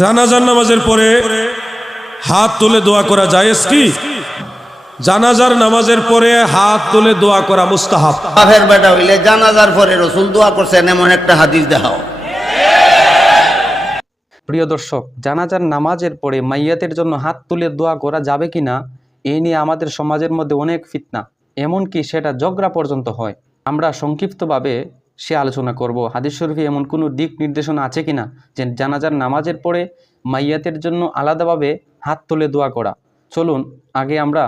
জানাজার নামাজের পরে হাত তুলে দোয়া করা যায় কি? জানাজার নামাজের পরে হাত তুলে দোয়া করা মুস্তাহাব। বাপের বেটা হইলে জানাজার পরে রসুল দোয়া করছেন এমন একটা হাদিস দেখাও। প্রিয় দর্শক জানাজার নামাজের পরে মাইয়াতের জন্য হাত তুলে দোয়া করা যাবে কি না এই নিয়ে আমাদের সমাজের মধ্যে অনেক ফিতনা। এমনকি সেটা ঝগড়া পর্যন্ত হয়। আমরা সংক্ষিপ্তভাবে সে আলোচনা করব। হাদিস শরীফে এমন কোনো দিক নির্দেশনা আছে কি না যে জানাজার নামাজের পরে মাইয়াতের জন্য আলাদাভাবে হাত তুলে দোয়া করা। চলুন, আগে আমরা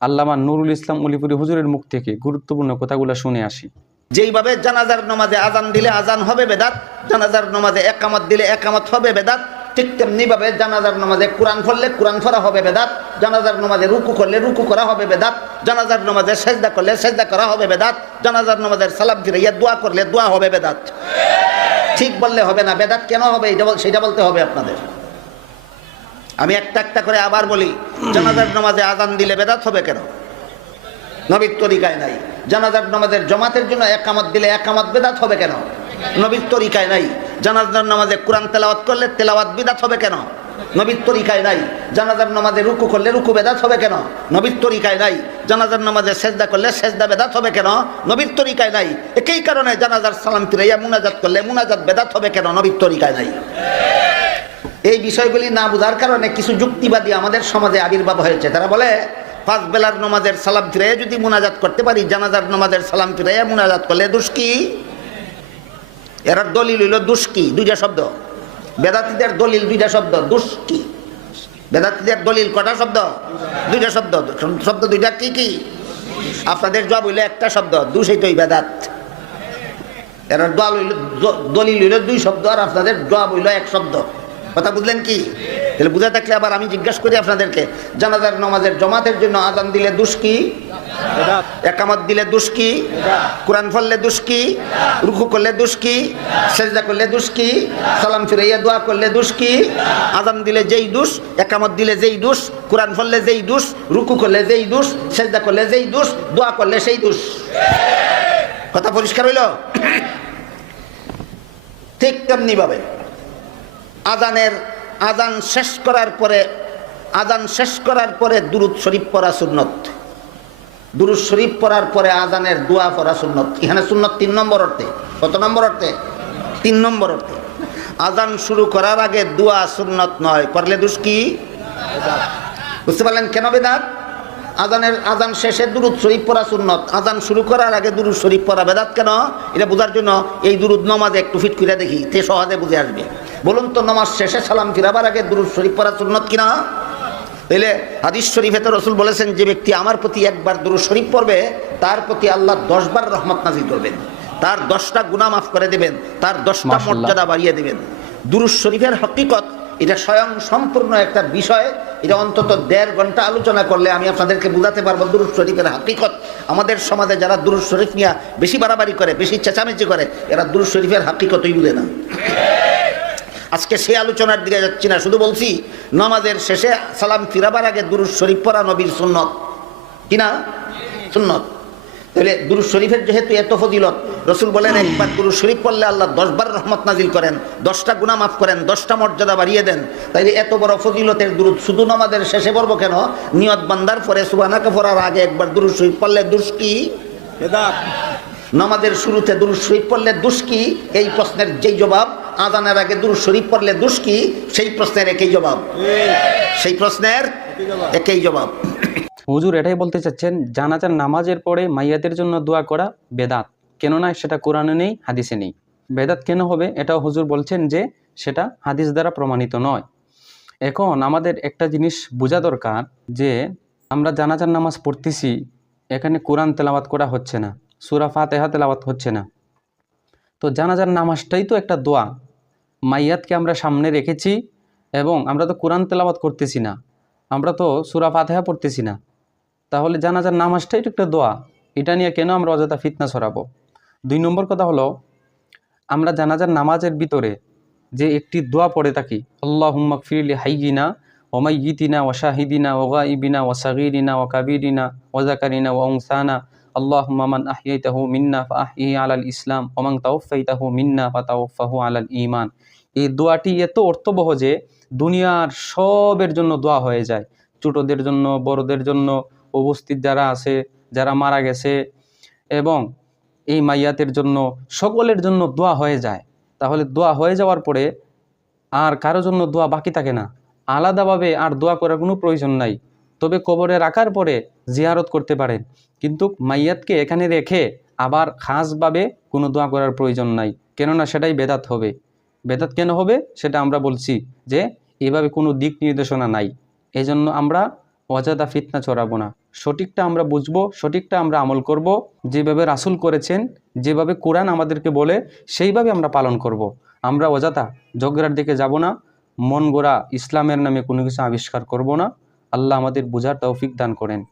আল্লামা নুরুল ইসলাম অলিপুরি হুজুরের মুখ থেকে গুরুত্বপূর্ণ কথাগুলো শুনে আসি। যেইভাবে জানাজার নমাজে আজান দিলে আজান হবে বেদাত, জানাজার নমাজে একামত দিলে একামত হবে বেদাত ঠিক তেমনি ভাবে জানাজার নামাজে কোরআন পড়লে কোরআন পড়া হবে বেদাত, জানাজার নামাজে রুকু করলে রুকু করা হবে বেদাত, জানাজার নামাজে সেজদা করলে সেজদা করা হবে বেদাত, জানাজার নামাজের সালাম ফিরাইয়া দোয়া করলে দোয়া হবে বেদাত। ঠিক বললে হবে না, বেদাত কেন হবে? এটা সেটা বলতে হবে আপনাদের। আমি একটা একটা করে আবার বলি, জানাজার নামাজে আজান দিলে বেদাত হবে কেন? নবীর তরিকায় নাই। জানাজার নামাজের জমাতের জন্য একামত দিলে একামত বেদাত হবে কেন? নবীর তরিকায় নাই। জানাজার নামাজে কোরআন তেলাওয়াত করলে তেলাওয়াত বিদাত হবে কেন? নবীর তরিকায় নাই। জানাজার নামাজে রুকু করলে রুকু বেদাত হবে কেন? নবীর তরিকায় নাই। জানাজার নামাজে সেজদা করলে সেজদা বেদাত হবে কেন? নবীর তরিকায় নাই। একই কারণে জানাজার সালাম ফিরাইয়া মুনাজাত করলে মুনাজাত বেদাত হবে কেন? নবীর তরিকায় নাই। এই বিষয়গুলি না বোঝার কারণে কিছু যুক্তিবাদী আমাদের সমাজে আবির্ভাব হয়েছে। তারা বলে, পাঁচ বেলার নমাজের সালাম ফিরাইয়া যদি মুনাজাত করতে পারি, জানাজার নমাজের সালাম ফিরাইয়া মুনাজাত করলে দুষ্কি এরা দলিল হইল দুষ্কি দুইটা শব্দ। বেদাতিদের দলিল দুইটা শব্দ দুষ্কি বেদাতিদের দলিল কটা শব্দ? দুইটা শব্দ। শব্দ দুইটা কি কি? আপনাদের জবাব হইল একটা শব্দ দুষেটই বেদাত। এরা দল হইল দলিল হইল দুই শব্দ আর আপনাদের জবাব হইল এক শব্দ। কথা বুঝলেন কি? তাহলে বুঝে থাকলে আবার আমি জিজ্ঞাসা করি আপনাদেরকে, জানাজার নামাজের জমাতের জন্য আজান দিলে দুষ্কি একামত দিলে দুষ্কি কোরআন ফললে দুষ্কি রুকু করলে দুষ্কি সেজদা করলে দুষ্কি সালাম ফিরাইয়া দোয়া করলে দুষ্কি আজান দিলে যেই দুষ একামত দিলে যেই দুষ, কোরআন ফললে যেই দুষ, রুকু করলে যেই দুষ, সেজদা করলে যেই দুষ, দোয়া করলে সেই দুষ। কথা পরিষ্কার হইল? ঠিক তেমনি ভাবে আজানের আজান শেষ করার পরে, আজান শেষ করার পরে দুরুদ শরীফ পড়া সুন্নত। দুরুদ শরীফ পড়ার পরে আজানের দোয়া পড়া সুন্নত। এখানে সুন্নত তিন নম্বর অর্থে। কত নম্বর অর্থে? তিন নম্বর অর্থে। আজান শুরু করার আগে দোয়া সুন্নত নয়, করলে দুষ কি? বুঝতে পারলেন কেন বেদাত? আজানের আজান শেষে দুরুদ শরীফ পড়া সুন্নত। আজান শুরু করার আগে দুরুদ শরীফ পড়া বেদাত কেন? এটা বোঝার জন্য এই দুরুদ নমাজে একটু ফিট করে দেখি, তে সহজে বুঝে আসবে। বলুন তো, নমাজ শেষে সালাম ফিরাবার আগে দুরুদ শরীফ পড়া সুন্নত কিনা? তাইলে হাদিস শরীফে তো রসুল বলেছেন যে ব্যক্তি আমার প্রতি একবার দুরুদ শরীফ পড়বে তার প্রতি আল্লাহ দশবার রহমত নাজিল করবেন। তার দশটা গুনাহ মাফ করে দেবেন তার দশটা মর্যাদা বাড়িয়ে দেবেন। দুরুদ শরীফের হকিকত এটা স্বয়ং সম্পূর্ণ একটা বিষয় এটা অন্তত দেড় ঘণ্টা আলোচনা করলে আমি আপনাদেরকে বোঝাতে পারব দুরুদ শরীফের হাকিকত। আমাদের সমাজে যারা দুরুদ শরীফ নিয়ে বেশি বাড়াবাড়ি করে বেশি চেঁচামেচি করে এরা দুরুদ শরীফের হাকিকতই বুঝে না। আজকে সে আলোচনার দিকে যাচ্ছি না শুধু বলছি নামাজের শেষে সালাম ফিরাবার আগে দুরুদ শরীফ পড়া নবীর সুন্নত। কিনা সুন্নত। তাহলে দুরুদ শরীফের যেহেতু এত ফজিলত রসুল বলেন একবার দুরুদ শরীফ পড়লে আল্লাহ দশবার রহমত নাজিল করেন দশটা গুনাহ মাফ করেন দশটা মর্যাদা বাড়িয়ে দেন। তাইলে এত বড় ফজিলতের দুরুদ শুধু নামাজের শেষে পড়ব কেন? নিয়ত বান্দার পরে সুবানাকে পড়ার আগে একবার দুরুদ শরীফ পড়লে দুষ কি? নামাজের শুরুতে দুরুদ শরীফ পড়লে দুষ কি? এই প্রশ্নের যেই জবাব আজানের আগে দুরুদ শরীফ পড়লে দুষ কি? সেই প্রশ্নের একই জবাব। সেই প্রশ্নের একই জবাব। হুজুর এটাই বলতে চাচ্ছেন, জানাজার নামাজের পরে মাইয়াতের জন্য দোয়া করা বেদাত। কেননা সেটা কোরআনে নেই, হাদিসে নেই। বেদাত কেন হবে? এটাও হুজুর বলছেন যে সেটা হাদিস দ্বারা প্রমাণিত নয়। এখন আমাদের একটা জিনিস বোঝা দরকার যে আমরা জানাজার নামাজ পড়তেছি, এখানে কোরআন তেলাওয়াত করা হচ্ছে না। সুরা ফাতেহা তেলাওয়াত হচ্ছে না। তো জানাজার নামাজটাই তো একটা দোয়া। মাইয়াতকে আমরা সামনে রেখেছি এবং আমরা তো কোরআন তেলাওয়াত করতেছি না। আমরা তো সুরা ফাতেহা পড়তেছি না। তাহলে জানাজার নামাজটাই তো একটা দোয়া। এটা নিয়ে কেন আমরা অযথা ফিতনা ছড়াবো? দুই নম্বর কথা হলো, আমরা জানাজার নামাজের ভিতরে যে একটি দোয়া পড়ে থাকি আল্লাহ হুম্মাক ফিরলি হাইগিনা ওমাইয়িতিনা ওয়াশাহিদিনা ওগাইবিনা ওয়াসাগিরিনা ওয়াকাবিরিনা ওয়াজাকারিনা ওয়াংসানা আল্লাহ মান আহিয়াইতাহু মিন্না ফা আহি আলাল ইসলাম ওমাং তাওফাইতাহু মিন্না ফা তাওফাহু আলাল ইমান এই দোয়াটি এত অর্থবহ যে দুনিয়ার সবের জন্য দোয়া হয়ে যায়। ছোটদের জন্য, বড়দের জন্য, উপস্থিত যারা আছে, যারা মারা গেছে এবং এই মাইয়াতের জন্য সকলের জন্য দোয়া হয়ে যায়। তাহলে দোয়া হয়ে যাওয়ার পরে আর কারও জন্য দোয়া বাকি থাকে না। আলাদাভাবে আর দোয়া করার কোনো প্রয়োজন নাই। তবে কবরে রাখার পরে জিয়ারত করতে পারেন। কিন্তু মাইয়াতকে এখানে রেখে আবার খাসভাবে কোনো দোয়া করার প্রয়োজন নাই। কেননা সেটাই বেদাত হবে। বেদাত কেন হবে? সেটা আমরা বলছি যে, এভাবে কোনো দিক নির্দেশনা নাই। এই জন্য আমরা অজাদা ফিতনা চড়াবো না। সঠিকটা আমরা বুঝব, সঠিকটা আমরা আমল করব। যেভাবে রাসুল করেছেন, যেভাবে কোরআন আমাদেরকে বলে, সেইভাবে আমরা পালন করব। আমরা অজাতা ঝগড়ার দিকে যাব না। মন গোড়া ইসলামের নামে কোনো কিছু আবিষ্কার করব না। আল্লাহ আমাদের বোঝার তৌফিক দান করেন।